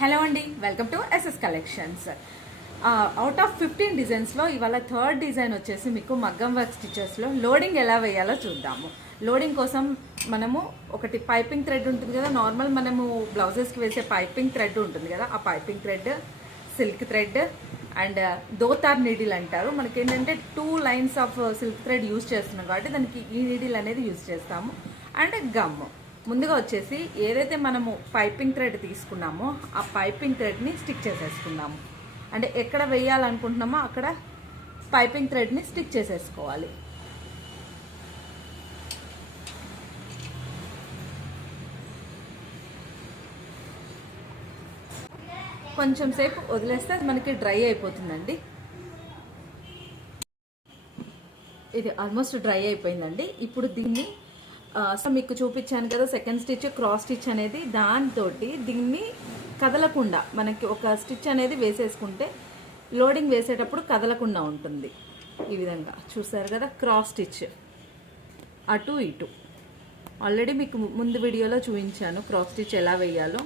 Hello అండి, welcome to SS collections. Out of 15 డిజైన్స్లో ఇవాళ థర్డ్ డిజైన్ వచ్చేసి మీకు మగ్గం వర్క్ స్టిచెస్లో లోడింగ్ ఎలా వేయాలో చూద్దాము. లోడింగ్ కోసం మనము ఒకటి పైపింగ్ థ్రెడ్ ఉంటుంది కదా, నార్మల్ మనము బ్లౌజెస్కి వేసే పైపింగ్ థ్రెడ్ ఉంటుంది కదా, ఆ piping thread, silk thread and దోతార్ నీడిల్ అంటారు. మనకి ఏంటంటే 2 lines of silk thread use చేస్తున్నాం కాబట్టి దానికి ఈ నీడిల్ అనేది యూజ్ చేస్తాము. And gum. ముందుగా వచ్చేసి ఏదైతే మనము పైపింగ్ థ్రెడ్ తీసుకున్నామో ఆ పైపింగ్ థ్రెడ్ని స్టిక్ చేసేసుకున్నాము. అంటే ఎక్కడ వేయాలనుకుంటున్నామో అక్కడ పైపింగ్ థ్రెడ్ని స్టిక్ చేసేసుకోవాలి. కొంచెం సేపు వదిలేస్తే అది మనకి డ్రై అయిపోతుందండి. ఇది ఆల్మోస్ట్ డ్రై అయిపోయిందండి. ఇప్పుడు దీన్ని సో మీకు చూపించాను కదా, సెకండ్ స్టిచ్ క్రాస్ స్టిచ్ అనేది, దాంతో దీన్ని కదలకుండా మనకి ఒక స్టిచ్ అనేది వేసేసుకుంటే లోడింగ్ వేసేటప్పుడు కదలకుండా ఉంటుంది. ఈ విధంగా చూసారు కదా, క్రాస్ స్టిచ్ అటు ఇటు ఆల్రెడీ మీకు ముందు వీడియోలో చూపించాను క్రాస్ స్టిచ్ ఎలా వేయాలో.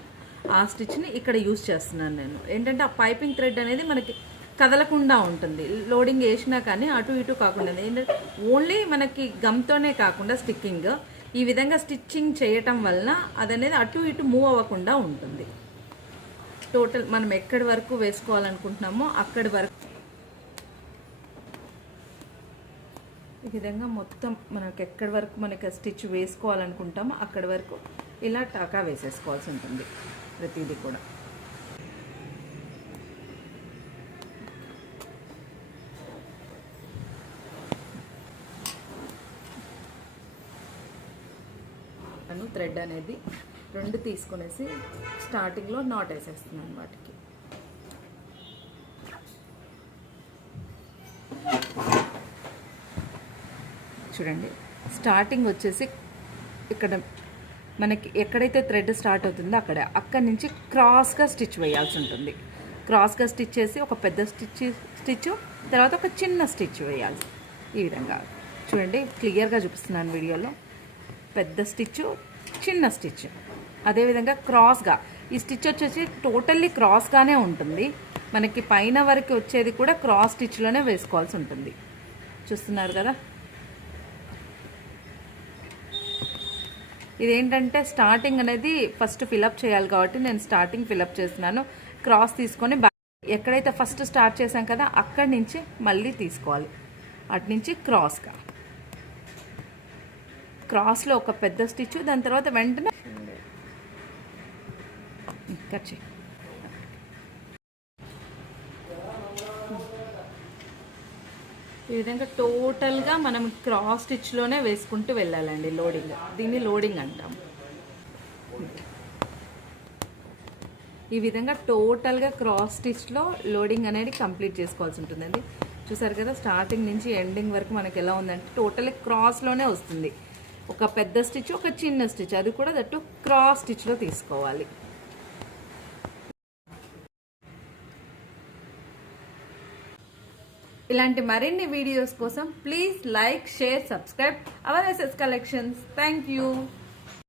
ఆ స్టిచ్ని ఇక్కడ యూజ్ చేస్తున్నాను నేను. ఏంటంటే ఆ పైపింగ్ థ్రెడ్ అనేది మనకి కదలకుండా ఉంటుంది, లోడింగ్ వేసినా కానీ అటు ఇటు కాకుండా. ఏంటంటే ఓన్లీ మనకి గమ్తోనే కాకుండా స్టిక్కింగ్ ఈ విధంగా స్టిచ్చింగ్ చేయటం వలన అదనేది అటు ఇటు మూవ్ అవ్వకుండా ఉంటుంది. టోటల్ మనం ఎక్కడి వరకు వేసుకోవాలనుకుంటున్నామో అక్కడి వరకు ఈ విధంగా మొత్తం మనకి ఎక్కడి వరకు మనకి స్టిచ్ వేసుకోవాలనుకుంటామో అక్కడి వరకు ఇలా టాకా వేసేసుకోవాల్సి ఉంటుంది ప్రతిదీ కూడా. థ్రెడ్ అనేది 2 తీసుకునేసి స్టార్టింగ్లో నాట్ వేసేస్తున్నాను వాటికి. చూడండి, స్టార్టింగ్ వచ్చేసి ఇక్కడ మనకి ఎక్కడైతే థ్రెడ్ స్టార్ట్ అవుతుందో అక్కడి నుంచి క్రాస్గా స్టిచ్ వేయాల్సి ఉంటుంది. క్రాస్గా స్టిచ్ చేసి ఒక పెద్ద స్టిచ్ తర్వాత ఒక చిన్న స్టిచ్ వేయాలి. ఈ విధంగా చూడండి, క్లియర్గా చూపిస్తున్నాను వీడియోలో. పెద్ద స్టిచ్, చిన్న స్టిచ్, అదేవిధంగా క్రాస్గా. ఈ స్టిచ్ వచ్చేసి టోటల్లీ క్రాస్గానే ఉంటుంది. మనకి పైన వరకు వచ్చేది కూడా క్రాస్ స్టిచ్లోనే వేసుకోవాల్సి ఉంటుంది. చూస్తున్నారు కదా, ఇదేంటంటే స్టార్టింగ్ అనేది ఫస్ట్ ఫిలప్ చేయాలి కాబట్టి నేను స్టార్టింగ్ ఫిలప్ చేస్తున్నాను. క్రాస్ తీసుకొని ఎక్కడైతే ఫస్ట్ స్టార్ట్ చేశాం కదా అక్కడి నుంచి మళ్ళీ తీసుకోవాలి. అటు నుంచి క్రాస్లో ఒక పెద్ద స్టిచ్, దాని తర్వాత వెంటనే కట్ చేయి. ఈ విధంగా టోటల్గా మనం క్రాస్ స్టిచ్లోనే వేసుకుంటూ వెళ్ళాలండి లోడింగ్. దీన్ని లోడింగ్ అంటాం. ఈ విధంగా టోటల్గా క్రాస్ స్టిచ్లో లోడింగ్ అనేది కంప్లీట్ చేసుకోవాల్సి ఉంటుందండి. చూసారు కదా, స్టార్టింగ్ నుంచి ఎండింగ్ వరకు మనకి ఎలా ఉందంటే టోటల్లీ క్రాస్లోనే వస్తుంది. ఒక పెద్ద స్టిచ్, ఒక చిన్న స్టిచ్, అది కూడా దట్టు క్రాస్ స్టిచ్లో తీసుకోవాలి. ఇలాంటి మరిన్ని వీడియోస్ కోసం please like, share, subscribe our SS collections. Thank you.